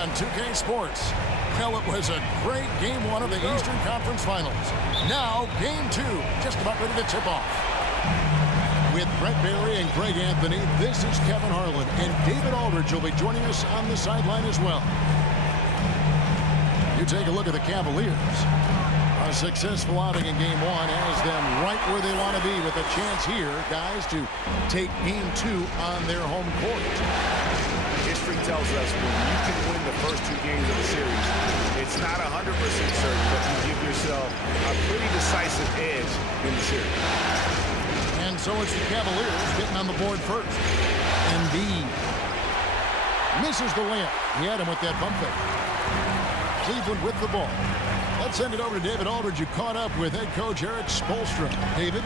on 2K Sports. Well, it was a great Game 1 of the Eastern Conference Finals. Now, Game 2, just about ready to tip off. With Brett Barry and Greg Anthony, this is Kevin Harlan, and David Aldridge will be joining us on the sideline as well. You take a look at the Cavaliers. A successful outing in Game 1 has them right where they want to be, with a chance here, guys, to take Game 2 on their home court. History tells us when you can win the first 2 games of the series, it's not 100% certain, but you give yourself a pretty decisive edge in the series. And so it's the Cavaliers getting on the board first. Embiid misses the layup. He had him with that pump fake. Cleveland with the ball. Let's send it over to David Aldridge, who caught up with head coach Eric Spoelstra. David?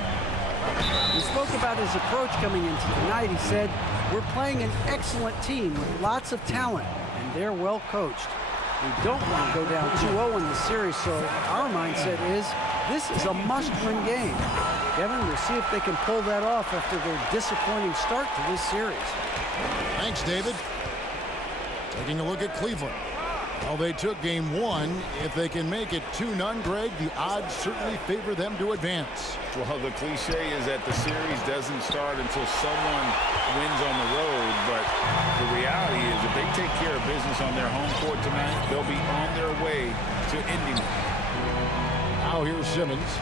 He spoke about his approach coming into tonight. He said, we're playing an excellent team with lots of talent, and they're well coached. We don't want to go down 2-0 in the series, so our mindset is this is a must-win game. Kevin, we'll see if they can pull that off after their disappointing start to this series. Thanks, David. Taking a look at Cleveland. Well, they took Game 1. If they can make it 2-0, Greg, the odds certainly favor them to advance. Well, the cliche is that the series doesn't start until someone wins on the road, but the reality is if they take care of business on their home court tonight, they'll be on their way to ending it. Now here's Simmons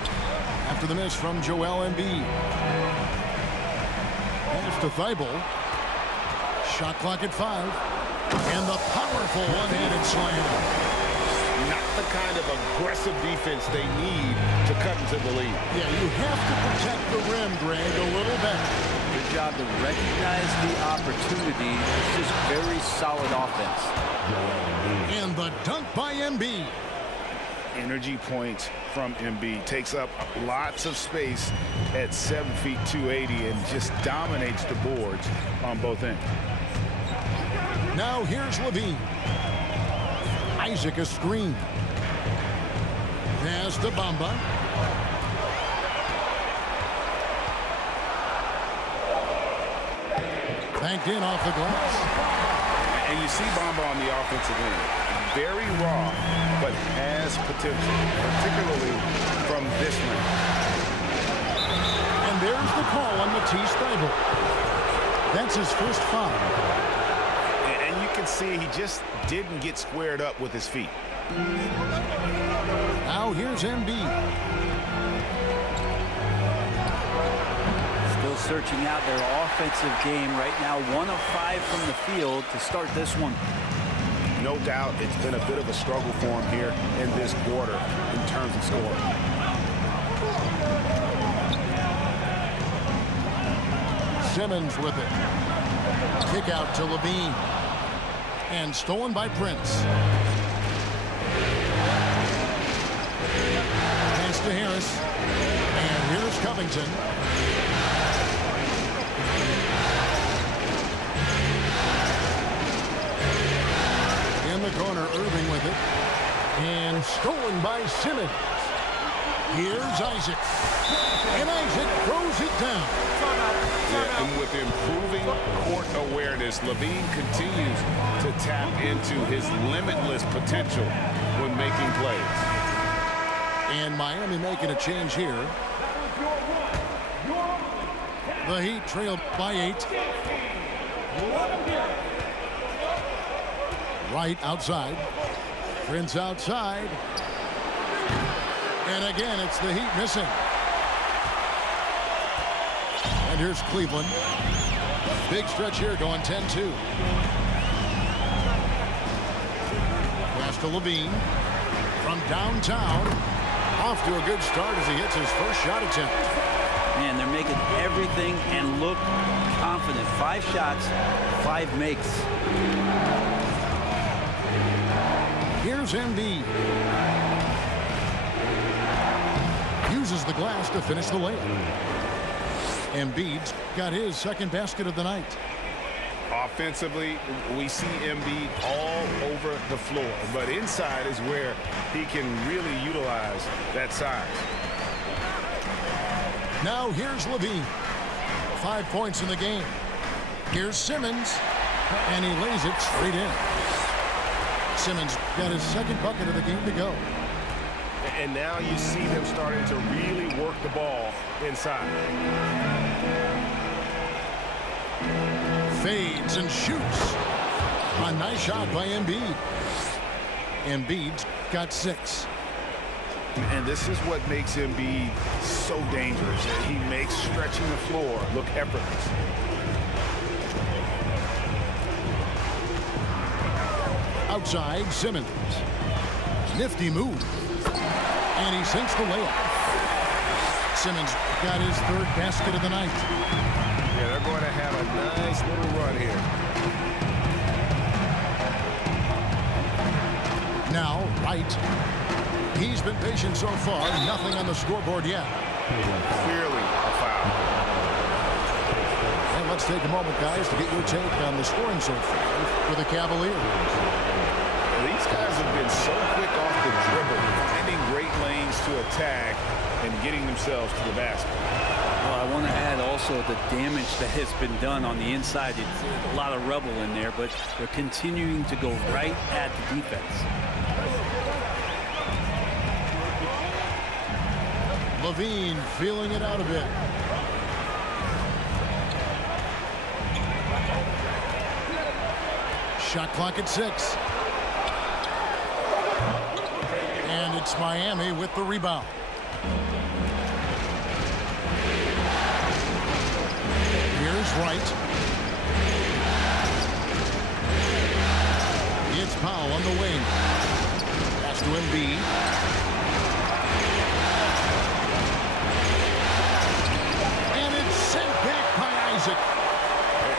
after the miss from Joel Embiid. Pass to Thibault. Shot clock at 5. And the powerful one-handed slam. Not the kind of aggressive defense they need to cut into the lead. Yeah, you have to protect the rim, Greg, a little better. Good job to recognize the opportunity. It's just very solid offense. And the dunk by Embiid. Energy points from Embiid. Takes up lots of space at 7 feet 280 and just dominates the boards on both ends. Now here's Levine. Isaac a screen. Pass to Bamba. Banked in off the glass. And you see Bamba on the offensive end. Very raw, but has potential, particularly from this lane. And there's the call on Matisse Thybulle. That's his first foul. And you can see he just didn't get squared up with his feet. Now here's Embiid. Still searching out their offensive game right now. 1 of 5 from the field to start this one. No doubt it's been a bit of a struggle for him here in this quarter in terms of scoring. Simmons with it. Kick out to Levine. And stolen by Prince. Pass to Harris. And here's Covington. In the corner, Irving with it. And stolen by Simmons. Here's Isaac. And Isaac throws it down. Yeah, and with improving court awareness, Levine continues to tap into his limitless potential when making plays. And Miami making a change here. The Heat trailed by 8. Right outside. Prince outside. And again, it's the Heat missing. And here's Cleveland. Big stretch here going 10-2. Pass to Levine. From downtown. Off to a good start as he hits his first shot attempt. Man, they're making everything and look confident. 5 shots, 5 makes. Here's Embiid. Uses the glass to finish the layup. Embiid's got his second basket of the night. Offensively, we see Embiid all over the floor, but inside is where he can really utilize that size. Now here's Levine. 5 points in the game. Here's Simmons, and he lays it straight in. Simmons got his second bucket of the game to go. And now you see them starting to really work the ball inside. Fades and shoots. A nice shot by Embiid. Embiid's got 6. And this is what makes Embiid so dangerous. He makes stretching the floor look effortless. Outside, Simmons. Nifty move. And he sinks the layup. Simmons got his 3rd basket of the night. Yeah, they're going to have a nice little run here. Now, Wright. He's been patient so far. Nothing on the scoreboard yet. Clearly a foul. And let's take a moment, guys, to get your take on the scoring so far for the Cavaliers. These guys have been so quick off the dribble, finding great lanes to attack and getting themselves to the basket. Well, I want to add also the damage that has been done on the inside. It's a lot of rubble in there, but they're continuing to go right at the defense. Levine feeling it out a bit. Shot clock at 6. And it's Miami with the rebound. Here's Wright. It's Powell on the wing. Pass to Embiid. And it's sent back by Isaac.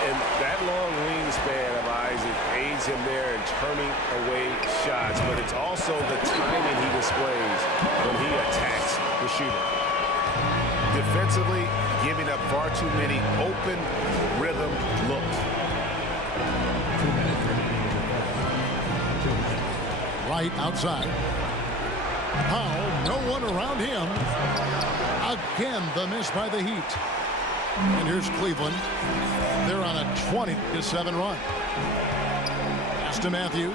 And that long wingspan of Isaac aids him there in turning away shots, but it's also the timing he displays when he attacks the shooter. Defensively, giving up far too many open rhythm looks. Right outside. Powell, no one around him. Again, the miss by the Heat. And here's Cleveland. They're on a 20-7 run. Pass to Matthews.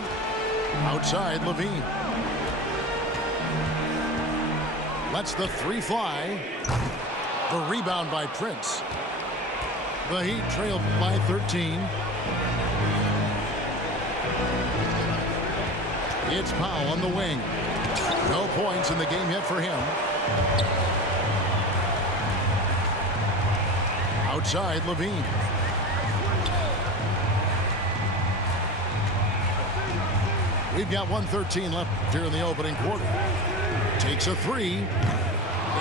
Outside, Levine. Lets the 3 fly. The rebound by Prince. The Heat trailed by 13. It's Powell on the wing. No points in the game yet for him. Outside, Levine. We've got 1:13 left here in the opening quarter. Takes a 3.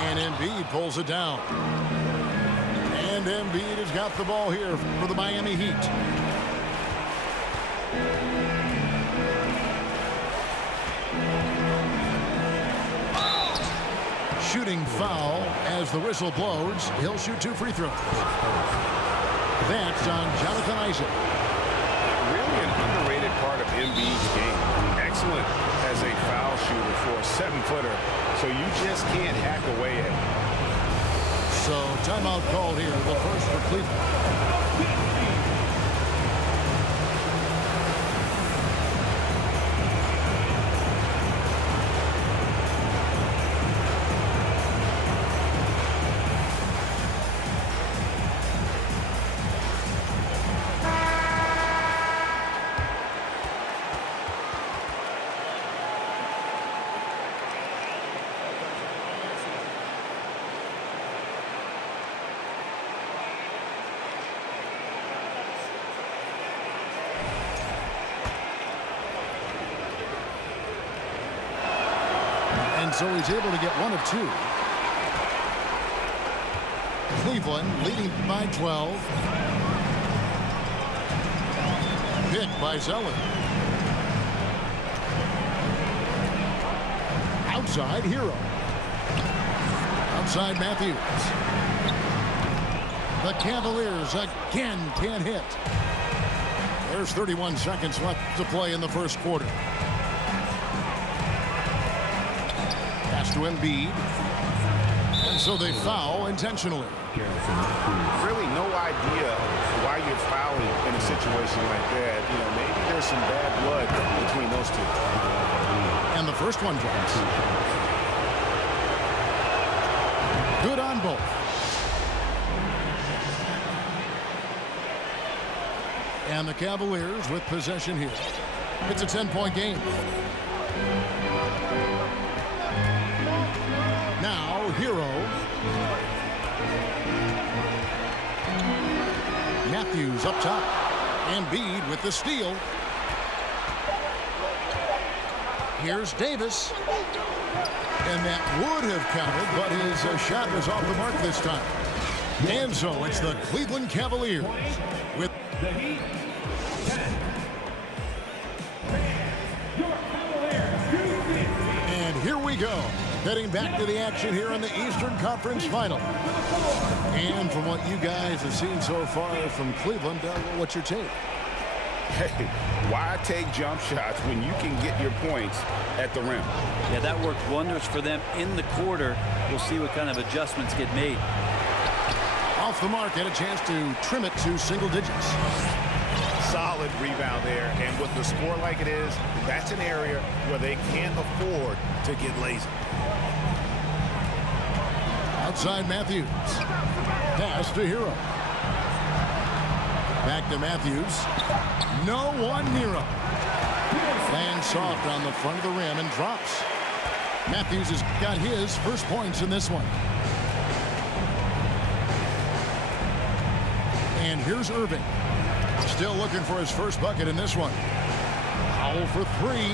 And Embiid pulls it down. And Embiid has got the ball here for the Miami Heat. Shooting foul as the whistle blows. He'll shoot 2 free throws. That's on Jonathan Isaac. Really an underrated part of Embiid's game. Excellent as a foul shooter for a 7-footer, so you just can't hack away at it. So timeout called here, the first for Cleveland. And so he's able to get 1 of 2. Cleveland leading by 12. Picked by Zeller. Outside, Hero. Outside, Matthews. The Cavaliers again can't hit. There's 31 seconds left to play in the first quarter. Pass to Embiid. And so they foul intentionally. Really no idea why you're fouling in a situation like that. You know, maybe there's some bad blood between those two. First one drops. Good on both. And the Cavaliers with possession here. It's a 10-point game. Now, Hero. Matthews up top. Embiid with the steal. Here's Davis. And that would have counted, but his shot was off the mark this time. And so it's the Cleveland Cavaliers with the Heat 10. And here we go. Heading back to the action here in the Eastern Conference Final. And from what you guys have seen so far from Cleveland, what's your take? Hey, why take jump shots when you can get your points at the rim? Yeah, that worked wonders for them in the quarter. We'll see what kind of adjustments get made. Off the mark, and a chance to trim it to single digits. Solid rebound there, and with the score like it is, that's an area where they can't afford to get lazy. Outside Matthews. Pass to Hero. Back to Matthews. No one near him. Lands soft on the front of the rim and drops. Matthews has got his first points in this one. And here's Irving. Still looking for his first bucket in this one. Powell for three.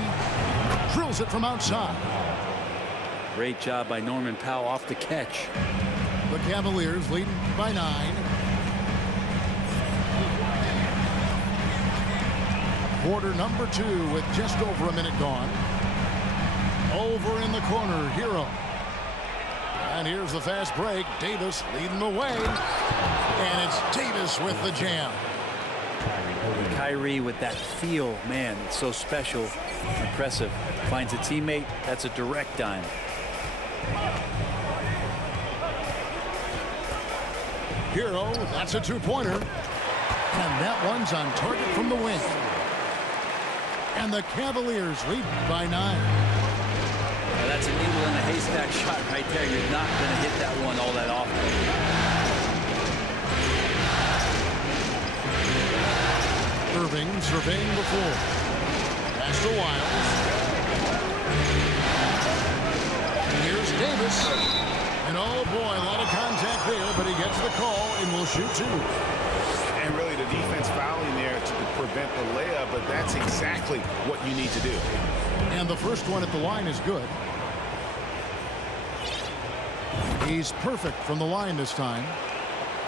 Drills it from outside. Great job by Norman Powell off the catch. The Cavaliers leading by 9. Quarter number 2 with just over a minute gone. Over in the corner, Hero. And here's the fast break. Davis leading the way. And it's Davis with the jam. Kyrie with that feel, man, it's so special, impressive. Finds a teammate, that's a direct dime. Hero, that's a two-pointer. And that one's on target from the wing. And the Cavaliers lead by 9. Now that's a needle in a haystack shot right there. You're not going to hit that one all that often. Irving surveying the floor. Pass to Wiles. And here's Davis. And oh boy, a lot of contact there, but he gets the call and will shoot 2. And really the defense fouling there to prevent the layup, but that's exactly what you need to do. And the first one at the line is good. He's perfect from the line this time.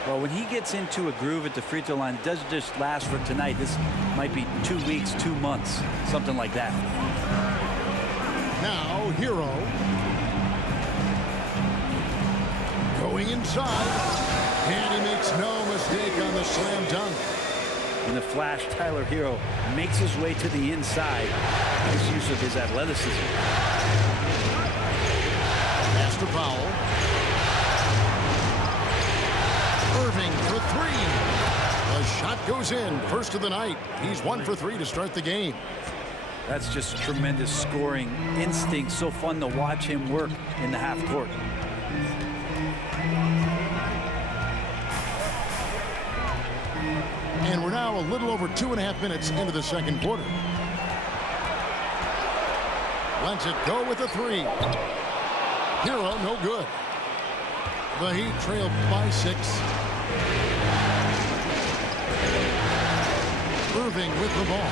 Well, when he gets into a groove at the free throw line, it doesn't just last for tonight. This might be 2 weeks, 2 months, something like that. Now, Hero. Going inside. And he makes no mistake on the slam dunk. In the flash, Tyler Hero makes his way to the inside. Nice use of his athleticism. Pass to Powell. Irving for 3. The shot goes in. First of the night. He's 1 for 3 to start the game. That's just tremendous scoring instinct. So fun to watch him work in the half court. And we're now a little over 2.5 minutes into the second quarter. Lets it go with a 3. Hero, no good. The Heat trail by 6. Irving with the ball.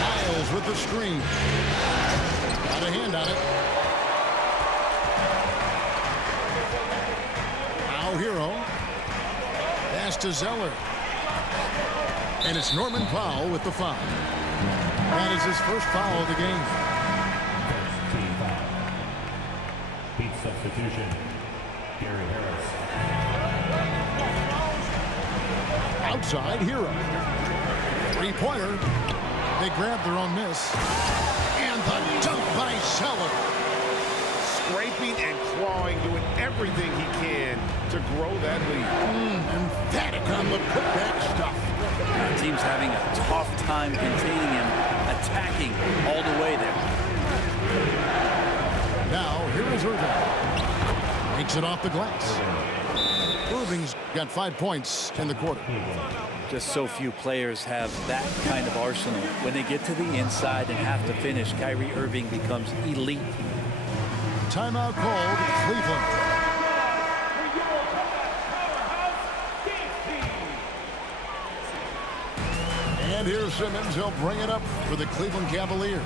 Miles with the screen. Got a hand on it. Now Hero. Pass to Zeller. And it's Norman Powell with the foul. That is his first foul of the game. Heat substitution, Gary Harris. Outside, Hero. Three-pointer. They grab their own miss. And the dunk by Zeller. Scraping and clawing, doing everything he can to grow that lead. Emphatic on the putback stuff. The team's having a tough time containing him. attacking all the way there. Now, here is Irving. Makes it off the glass. Irving's got 5 points in the quarter. Just so few players have that kind of arsenal. When they get to the inside and have to finish, Kyrie Irving becomes elite. Timeout called, Cleveland. And here's Simmons. He'll bring it up for the Cleveland Cavaliers.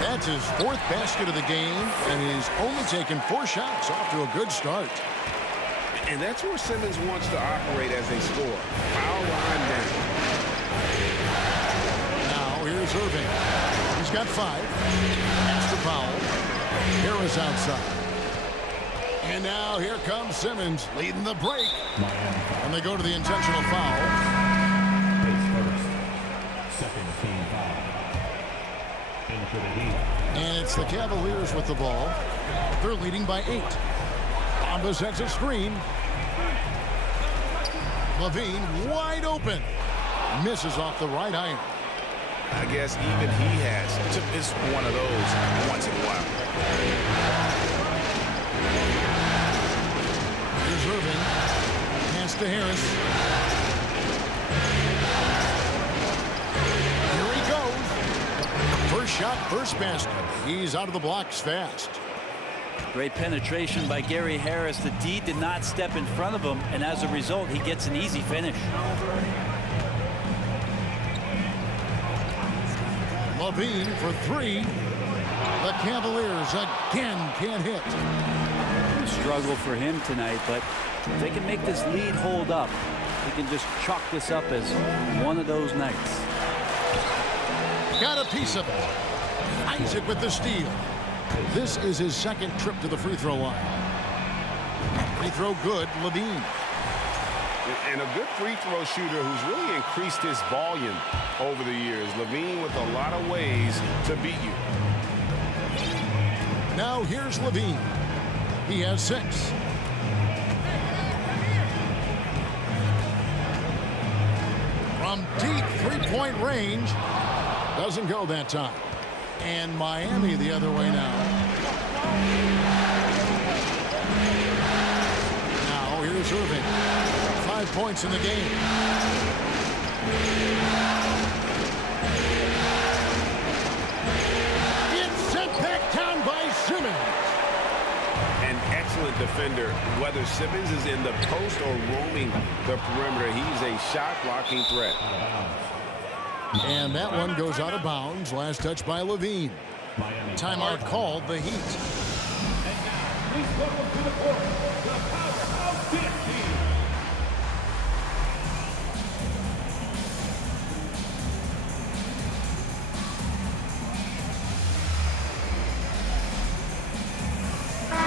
That's his 4th basket of the game, and he's only taken 4 shots. Off to a good start. And that's where Simmons wants to operate as a scorer. Foul line down. Now here's Irving. He's got 5. Pass to Powell. Harris outside. And now here comes Simmons leading the break. And they go to the intentional foul. Second team foul. Into the Heat. And it's the Cavaliers with the ball. They're leading by 8. Bamba sets a screen. Levine wide open. Misses off the right iron. I guess even he has to miss one of those once in a while. Here's Irving. Pass to Harris. Here he goes. First shot, first basket. He's out of the blocks fast. Great penetration by Gary Harris. The D did not step in front of him, and as a result, he gets an easy finish. Levine for 3. The Cavaliers again can't hit. Struggle for him tonight, but if they can make this lead hold up, they can just chalk this up as one of those nights. Got a piece of it. Isaac with the steal. This is his 2nd trip to the free throw line. Free throw good, Levine. And a good free throw shooter who's really increased his volume over the years. Levine with a lot of ways to beat you. Now here's Levine. He has 6. From deep three-point range. Doesn't go that time. And Miami the other way now. Now here's Irving. 5 points in the game. It's sent back down by Simmons. An excellent defender, whether Simmons is in the post or roaming the perimeter. He's a shot blocking threat. And that one goes out of bounds. Last touch by Levine. Timeout called, the Heat. And now, please welcome to the court, the powerhouse team.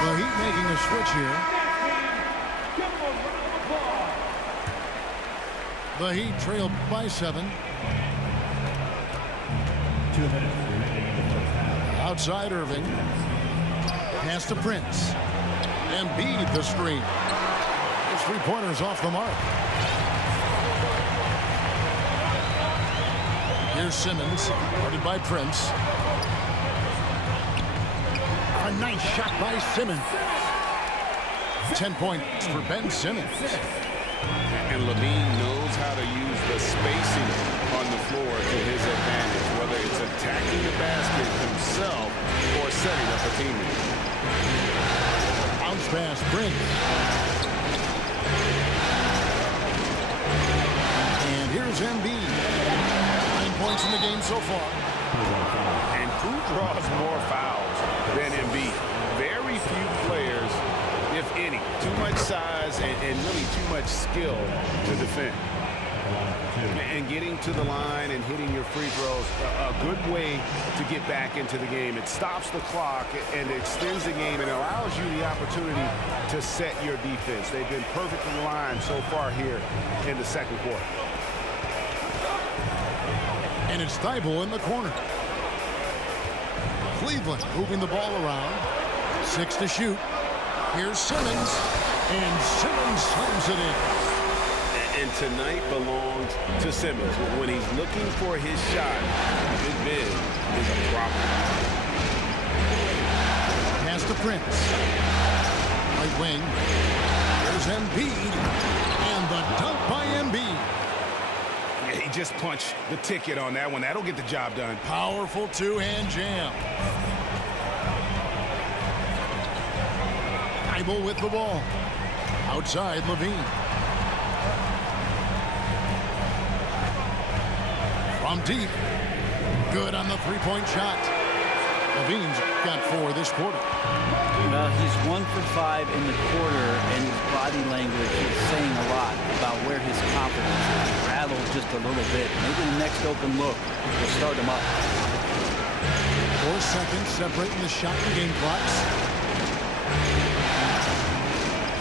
The Heat making a switch here. The Heat trailed by 7. 2 minutes remaining in the first half. Outside Irving. Pass to Prince. Embiid the screen. His 3-pointers off the mark. Here's Simmons, guarded by Prince. A nice shot by Simmons. 10 points for Ben Simmons. And Levine knows how to use the spacing on the floor to his advantage, whether it's attacking the basket himself or setting up a teammate. Bounce pass, Prince. And here's Embiid. 9 points in the game so far. And who draws more fouls than Embiid? Very few players, if any. Too much size and really too much skill to defend. And getting to the line and hitting your free throws, a good way to get back into the game. It stops the clock and extends the game and allows you the opportunity to set your defense. They've been perfectly aligned so far here in the second quarter. And it's Thibault in the corner. Cleveland moving the ball around. 6 to shoot. Here's Simmons, and Simmons slams it in. And tonight belongs to Simmons. When he's looking for his shot, his bid is a problem. Pass to Prince. Right wing. There's Embiid. And the dunk by Embiid. Yeah, he just punched the ticket on that one. That'll get the job done. Powerful two-hand jam. Thibault with the ball. Outside, Levine. From deep. Good on the three-point shot. Levine's got 4 this quarter. Well, he's 1 for 5 in the quarter, and his body language is saying a lot about where his confidence is. Rattled just a little bit. Maybe the next open look will start him up. 4 seconds separating the shot and game clocks.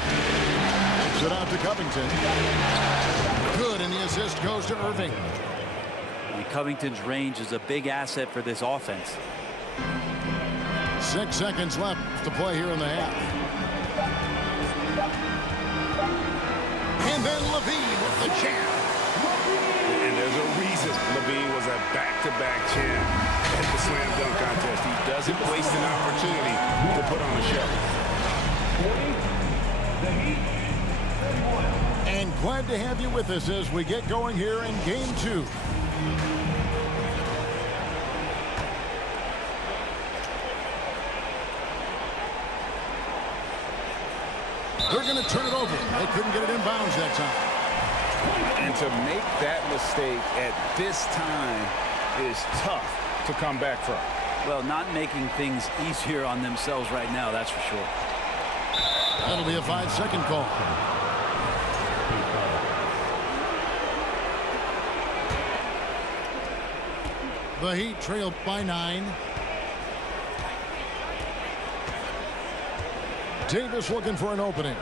Takes it out to Covington. Good, and the assist goes to Irving. And Covington's range is a big asset for this offense. 6 seconds left to play here in the half. And then Levine with the jam. And there's a reason Levine was a back-to-back champ at the slam dunk contest. He doesn't waste an opportunity to put on a show. And glad to have you with us as we get going here in game 2. They're going to turn it over. They couldn't get it in bounds that time. And to make that mistake at this time is tough to come back from. Well, not making things easier on themselves right now, that's for sure. That'll be a 5-second call. The Heat trail by 9. Davis looking for an opening.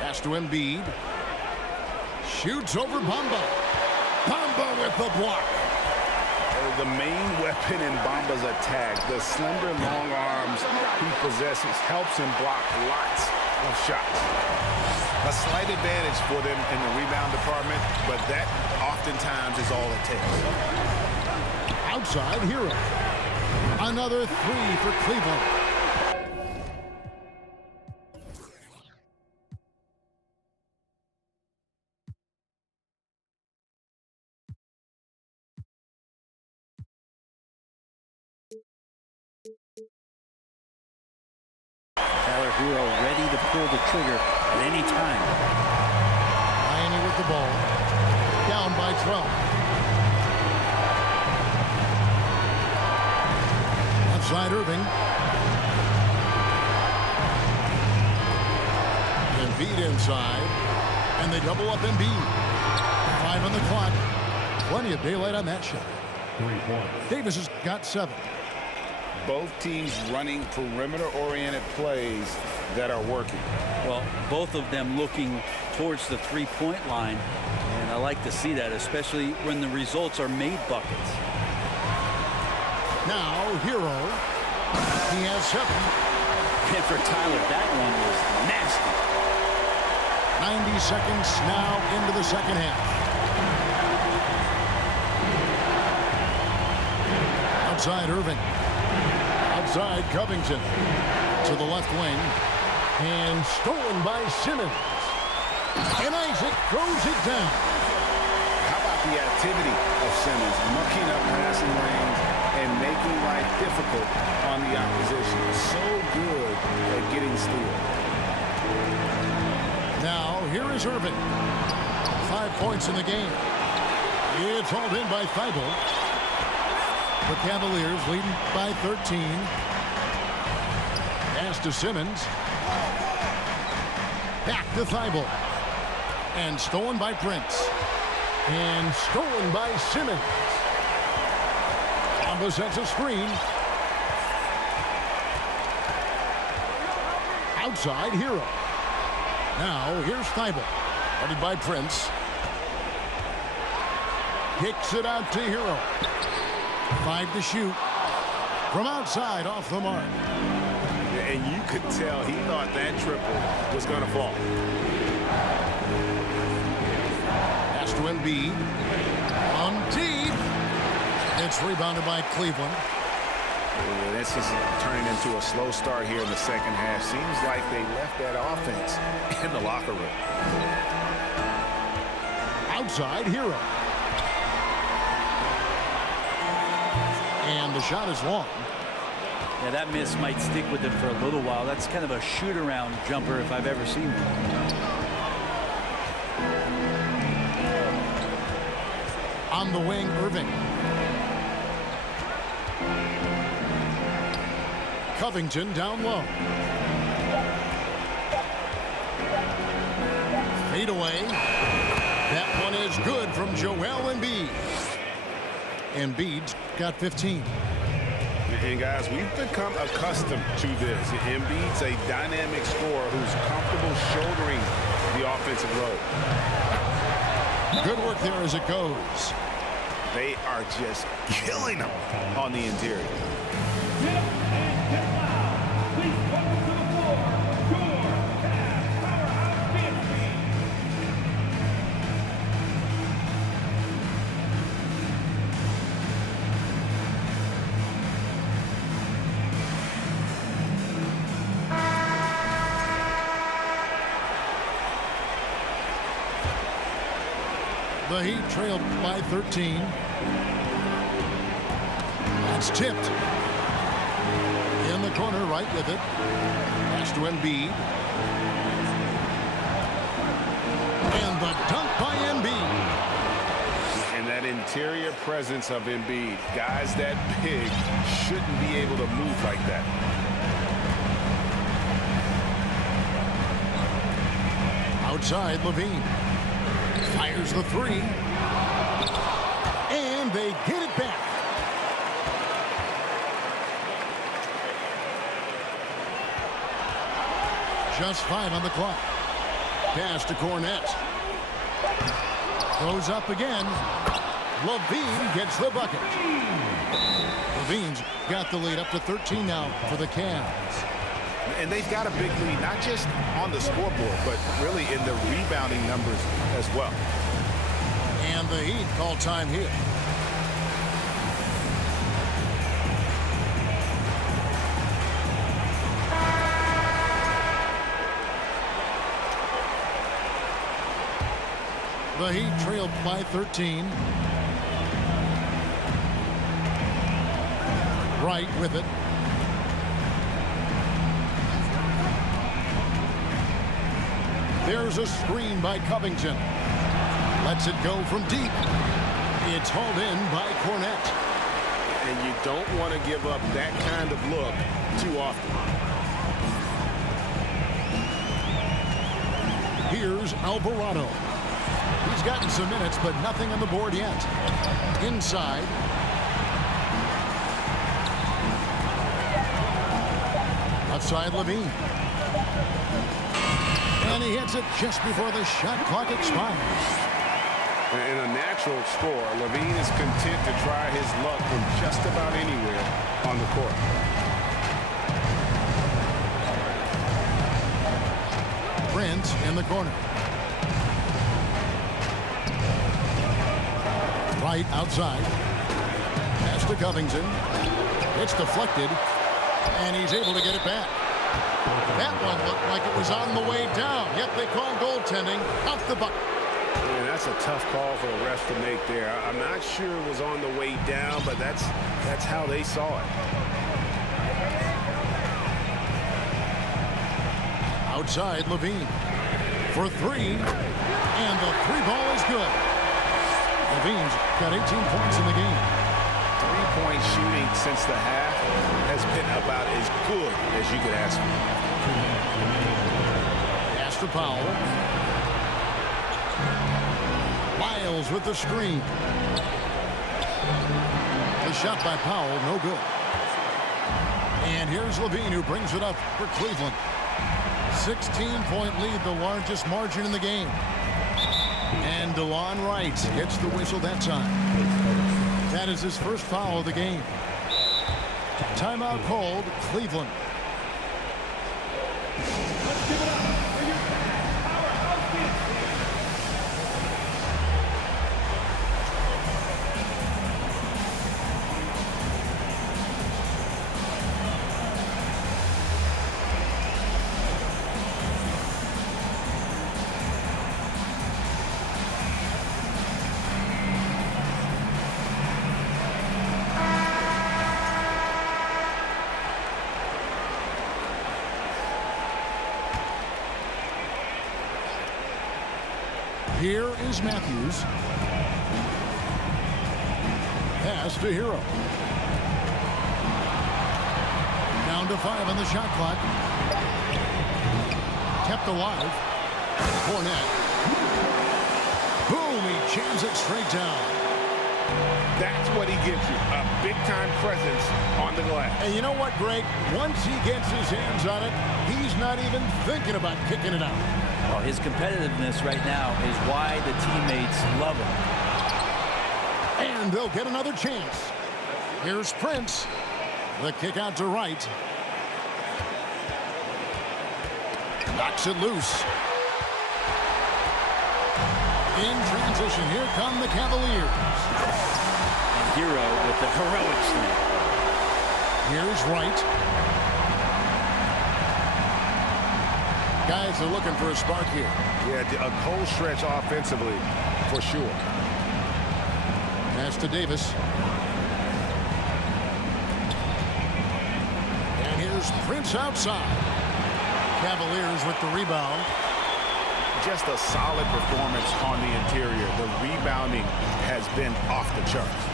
Pass to Embiid. Shoots over Bamba. Bamba with the block. The main weapon in Bamba's attack, the slender long arms he possesses, helps him block lots of shots. A slight advantage for them in the rebound department, but that oftentimes is all it takes. Outside, Hero. Another 3 for Cleveland. Hero ready to pull the trigger at any time. Miami with the ball. Down by 12. Outside Irving. Embiid inside. And they double up Embiid. 5 on the clock. Plenty of daylight on that shot. 3 points. Davis has got 7. Both teams running perimeter-oriented plays that are working. Well, both of them looking towards the three-point line, and I like to see that, especially when the results are made buckets. Now, Hero. He has 7. And for Tyler, that one was nasty. 90 seconds now into the second half. Outside Irving. Outside Covington. To the left wing. And stolen by Simmons. And Isaac throws it down. How about the activity of Simmons, mucking up passing lanes and making life difficult on the opposition? So good at getting steals. Now, here is Irving. 5 points in the game. It's hauled in by Thibault. The Cavaliers leading by 13. Pass to Simmons. Back to Thibault. And stolen by Prince. And stolen by Simmons. Bamba sets a screen. Outside, Hero. Now, here's Thibault. Guarded by Prince. Kicks it out to Hero. 5 to shoot. From outside, off the mark. And you could tell he thought that triple was going to fall. Pass to Embiid. On deep. It's rebounded by Cleveland. This is turning into a slow start here in the second half. Seems like they left that offense in the locker room. Outside, Hero. And the shot is long. Yeah, that miss might stick with him for a little while. That's kind of a shoot-around jumper if I've ever seen one. On the wing, Irving. Covington down low. Fade away. That one is good from Joel Embiid. Embiid's got 15. And guys, we've become accustomed to this. Embiid's a dynamic scorer who's comfortable shouldering the offensive load. Good work there as it goes. They are just killing them on the interior. Please welcome to the floor, your Cavs powerhouse dance team. The Heat trailed by 13. That's tipped. In the corner, right with it. Pass to Embiid. And the dunk by Embiid. And that interior presence of Embiid, guys that big shouldn't be able to move like that. Outside, Levine. Fires the three. And they get it back. Just 5 on the clock. Pass to Cornette. Goes up again. Levine gets the bucket. Levine's got the lead up to 13 now for the Cavs. And they've got a big lead, not just on the scoreboard, but really in the rebounding numbers as well. And the Heat call time here. The Heat trailed by 13. Right with it. There's a screen by Covington. Lets it go from deep. It's hauled in by Cornette. And you don't want to give up that kind of look too often. Here's Alvarado. He's gotten some minutes, but nothing on the board yet. Inside. Outside Levine. And he hits it just before the shot clock expires. In a natural score, Levine is content to try his luck from just about anywhere on the court. Prince in the corner. Right outside. Pass to Covington. It's deflected. And he's able to get it back. That one looked like it was on the way down. Yet they call goaltending off the bucket. Man, that's a tough call for the refs to make there. I'm not sure it was on the way down, but that's how they saw it. Outside Levine for three. And the three ball is good. Levine's got 18 points in the game. Three-point shooting since the half has been about as good as you could ask for. Pass to Powell. Miles with the screen. The shot by Powell, no good. And here's Levine, who brings it up for Cleveland. 16-point lead, the largest margin in the game. And DeLon Wright gets the whistle that time. That is his first foul of the game. Timeout called, Cleveland. Here is Matthews. Pass to Hero. Down to 5 on the shot clock. Kept alive. Cornette. Boom, he jams it straight down. That's what he gives you, a big-time presence on the glass. And you know what, Greg? Once he gets his hands on it, he's not even thinking about kicking it out. Well, his competitiveness right now is why the teammates love him. And they'll get another chance. Here's Prince. The kick out to right. Knocks it loose. In transition, here come the Cavaliers. And Hero with the heroic slam. Here's Wright. Guys are looking for a spark here. Yeah, a cold stretch offensively, for sure. Pass to Davis. And here's Prince outside. Cavaliers with the rebound. Just a solid performance on the interior. The rebounding has been off the charts.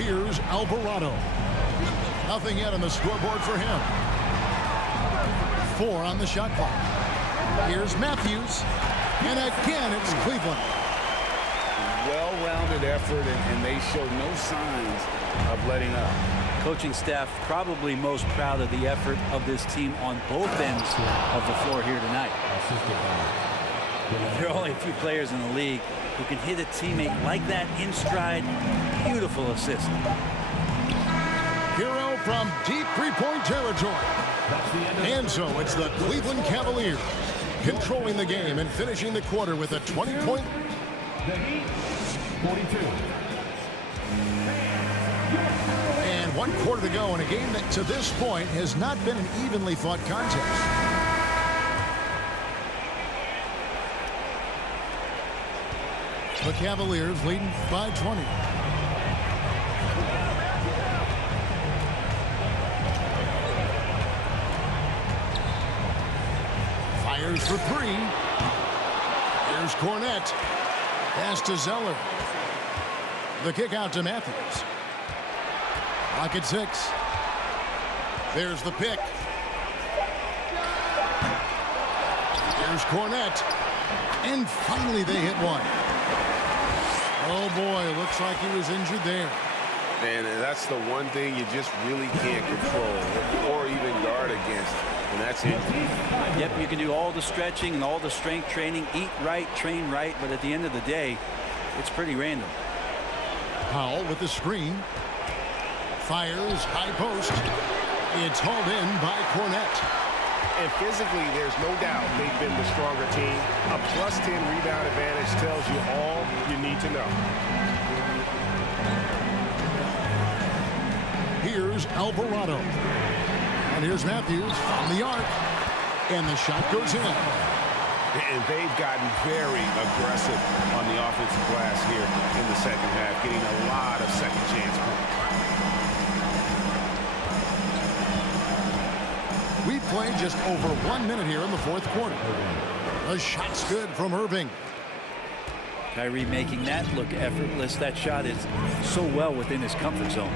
Here's Alvarado. Nothing yet on the scoreboard for him. 4 on the shot clock. Here's Matthews. And again, it's Cleveland. Well-rounded effort, and they show no signs of letting up. Coaching staff probably most proud of the effort of this team on both ends of the floor here tonight. There are only a few players in the league who can hit a teammate like that in stride. Beautiful assist. Hero from deep three-point territory. And so it's the Cleveland Cavaliers controlling the game and finishing the quarter with a 20-point. The Heat, 42. And 1 quarter to go in a game that to this point has not been an evenly fought contest. The Cavaliers leading by 20. Fires for 3. Here's Cornette. Pass to Zeller. The kick out to Matthews. Clock at 6. There's the pick. Here's Cornette. And finally they hit one. Oh boy, looks like he was injured there. And that's the one thing you just really can't control or even guard against, and that's injury. Yep, you can do all the stretching and all the strength training, eat right, train right, but at the end of the day, it's pretty random. Powell with the screen. Fires, high post. It's hauled in by Cornette. And physically, there's no doubt they've been the stronger team. A +10 rebound advantage tells you all you need to know. Here's Alvarado. And here's Matthews from the arc. And the shot goes in. And they've gotten very aggressive on the offensive glass here in the second half, getting a lot of second chance points. We played just over 1 minute here in the fourth quarter. The shot's good from Irving. Kyrie making that look effortless. That shot is so well within his comfort zone.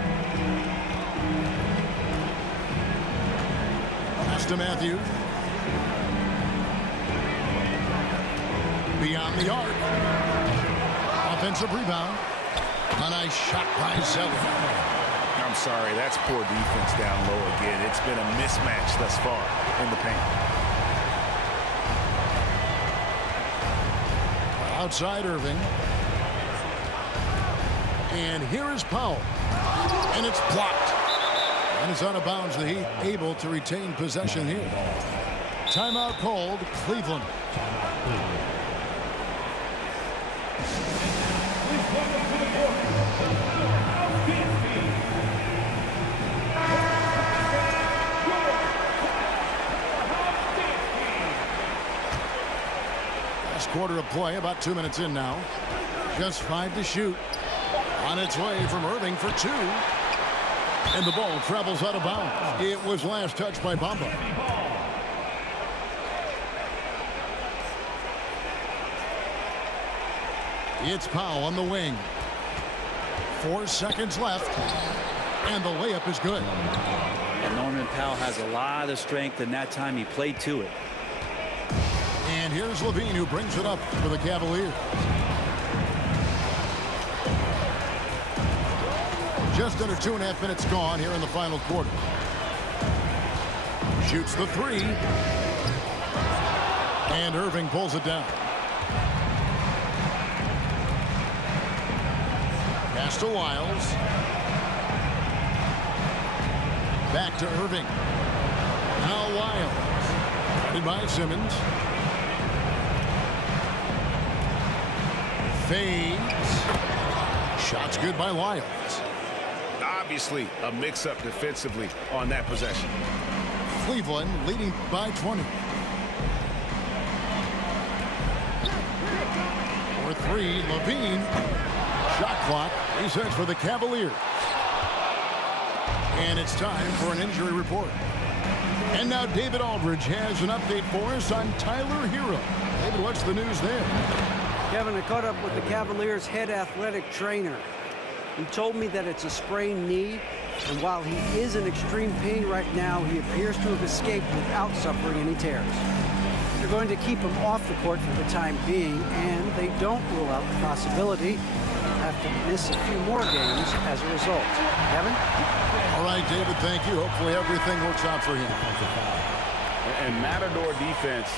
Pass to Matthews. Beyond the arc. Offensive rebound. A nice shot by Zeller. I'm sorry, that's poor defense down low again. It's been a mismatch thus far in the paint. Outside Irving. And here is Powell. And it's blocked. And it's out of bounds. The Heat able to retain possession here. Timeout called, Cleveland. Please welcome to the court, the Cavaliers team. Last quarter of play, about 2 minutes in now. Just 5 to shoot. On its way from Irving for 2. And the ball travels out of bounds. It was last touched by Bamba. It's Powell on the wing. 4 seconds left. And the layup is good. And Norman Powell has a lot of strength, and that time he played to it. And here's Levine, who brings it up for the Cavaliers. Just under 2.5 minutes gone here in the final quarter. Shoots the three. And Irving pulls it down. Pass to Wiles. Back to Irving. Now Wiles. Guarded by Simmons. Fades. Shot's good by Wiles. Obviously, a mix-up defensively on that possession. Cleveland leading by 20. For three, Levine. Shot clock resets for the Cavaliers. And it's time for an injury report. And now David Aldridge has an update for us on Tyler Hero. David, what's the news there? Kevin, I caught up with the Cavaliers' head athletic trainer. He told me that it's a sprained knee, and while he is in extreme pain right now, he appears to have escaped without suffering any tears. They're going to keep him off the court for the time being, and they don't rule out the possibility he'll have to miss a few more games as a result. Kevin? All right, David, thank you. Hopefully everything works out for him. And Matador defense,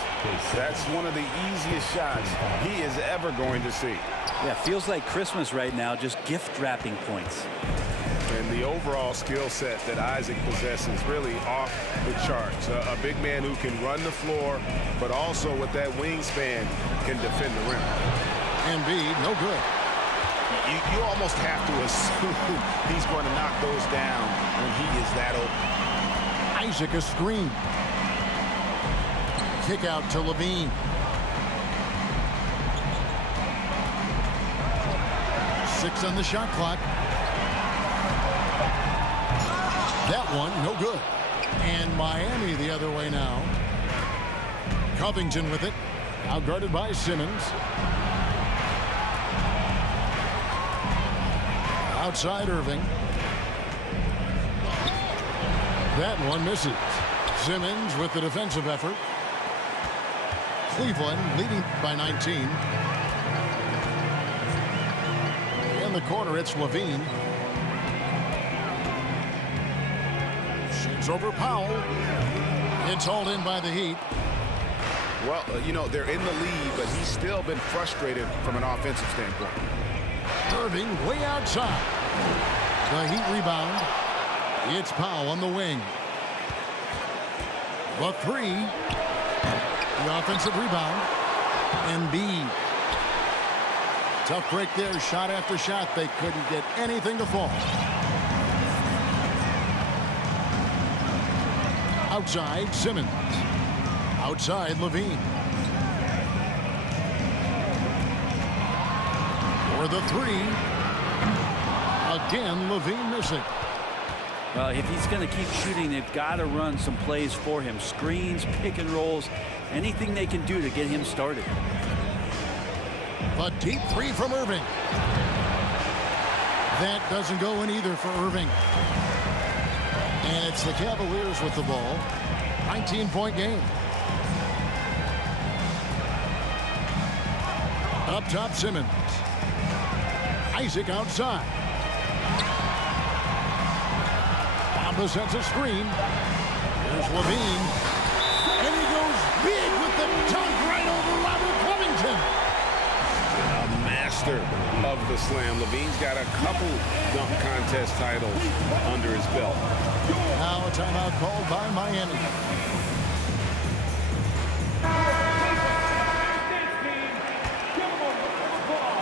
that's one of the easiest shots he is ever going to see. Yeah, feels like Christmas right now, just gift wrapping points. And the overall skill set that Isaac possesses really off the charts. A big man who can run the floor, but also with that wingspan can defend the rim. Embiid, no good. You almost have to assume he's going to knock those down when he is that open. Isaac a screen. Kick out to Levine. Six on the shot clock. That one, no good. And Miami the other way now. Covington with it. Outguarded by Simmons. Outside Irving. That one misses. Simmons with the defensive effort. Cleveland leading by 19. In the corner, it's Levine. Shoots over Powell. It's hauled in by the Heat. Well, you know, they're in the lead, but he's still been frustrated from an offensive standpoint. Irving way outside. The Heat rebound. It's Powell on the wing. The three. The offensive rebound. Embiid. Tough break there. Shot after shot. They couldn't get anything to fall. Outside Simmons. Outside Levine. For the three. Again, Levine missing. Well, if he's going to keep shooting, they've got to run some plays for him. Screens, pick and rolls, anything they can do to get him started. A deep three from Irving. That doesn't go in either for Irving. And it's the Cavaliers with the ball. 19-point game. Up top, Simmons. Isaac outside. Bamba sets a screen. Here's Levine. And he goes big with the dunk right over Robert Covington. A master of the slam. Levine's got a couple dunk contest titles under his belt. Now a timeout called by Miami.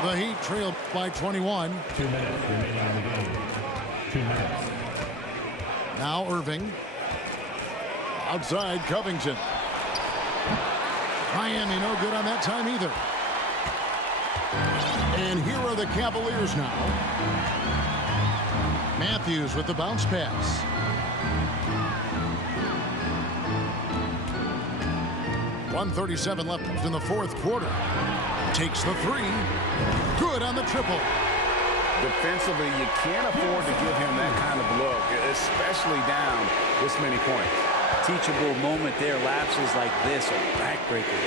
The Heat trailed by 21. 2 minutes remaining in the game. 2 minutes. Now Irving. Outside Covington. Miami no good on that time either. And here are the Cavaliers now. Matthews with the bounce pass. .137 left in the fourth quarter. Takes the three. Good on the triple. Defensively, you can't afford to give him that kind of look, especially down this many points. Teachable moment there. Lapses like this are backbreakers.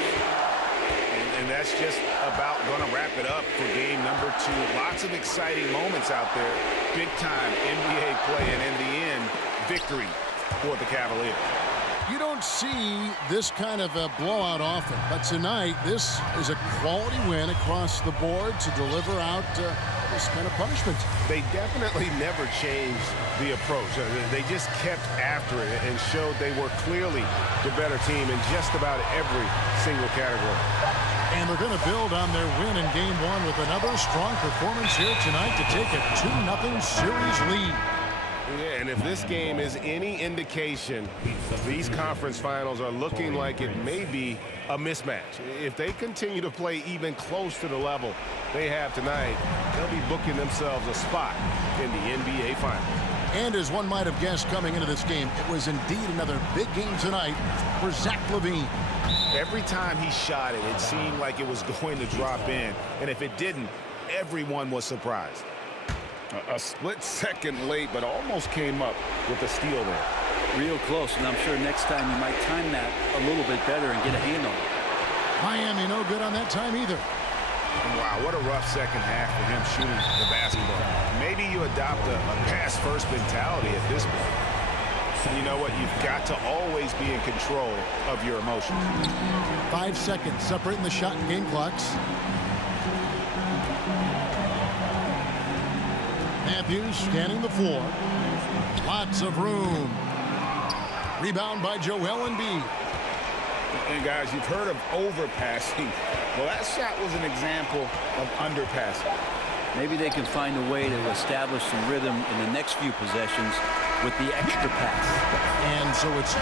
And that's just about going to wrap it up for game number 2. Lots of exciting moments out there. Big-time NBA play, and in the end, victory for the Cavaliers. You don't see this kind of a blowout often, but tonight this is a quality win across the board to deliver out this kind of punishment. They definitely never changed the approach. They just kept after it and showed they were clearly the better team in just about every single category. And they're going to build on their win in Game 1 with another strong performance here tonight to take a 2-0 series lead. Yeah, and if this game is any indication, these conference finals are looking like it may be a mismatch. If they continue to play even close to the level they have tonight, they'll be booking themselves a spot in the NBA Finals. And as one might have guessed coming into this game, it was indeed another big game tonight for Zach LaVine. Every time he shot it, it seemed like it was going to drop in. And if it didn't, everyone was surprised. A split second late, but almost came up with a steal there. Real close, and I'm sure next time you might time that a little bit better and get a hand on it. Miami no good on that time either. Wow, what a rough second half for him shooting the basketball. Maybe you adopt a pass-first mentality at this point. You know what? You've got to always be in control of your emotions. 5 seconds separating the shot and game clocks. Matthews scanning the floor. Lots of room. Rebound by Joel Embiid. And guys, you've heard of overpassing. Well, that shot was an example of underpassing. Maybe they can find a way to establish some rhythm in the next few possessions with the extra pass. And so it's